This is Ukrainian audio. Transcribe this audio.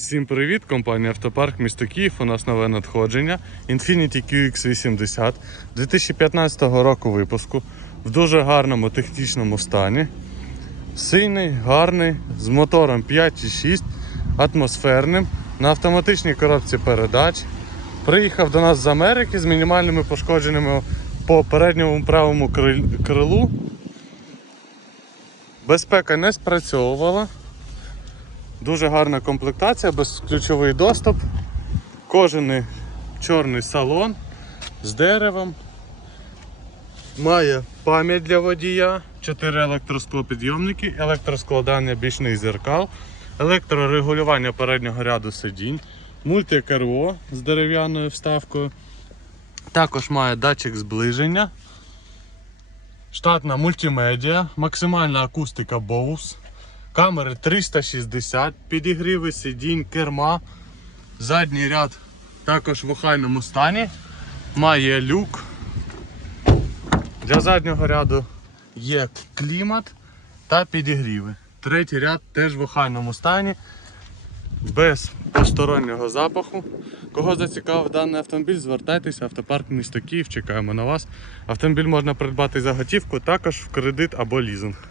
Всім привіт! Компанія Автопарк місто Київ. У нас нове надходження Infiniti QX80 2015 року випуску в дуже гарному технічному стані. Сильний, гарний, з мотором 5,6, атмосферним, на автоматичній коробці передач. Приїхав до нас з Америки з мінімальними пошкодженнями по передньому правому крилу. Безпека не спрацьовувала. Дуже гарна комплектація, безключовий доступ. Кожаний чорний салон з деревом. Має пам'ять для водія, 4 електросклопідйомники, електроскладання бічних зеркал, електрорегулювання переднього ряду сидінь, мультикерво з дерев'яною вставкою. Також має датчик зближення, штатна мультимедіа, максимальна акустика Bose. Камери 360, підігріви сидінь, керма. Задній ряд також в охайному стані. Має люк. Для заднього ряду є клімат та підігріви. Третій ряд теж в охайному стані. Без постороннього запаху. Кого зацікавив даний автомобіль, звертайтеся, автопарк місто Київ, чекаємо на вас. Автомобіль можна придбати за готівку, також в кредит або лізинг.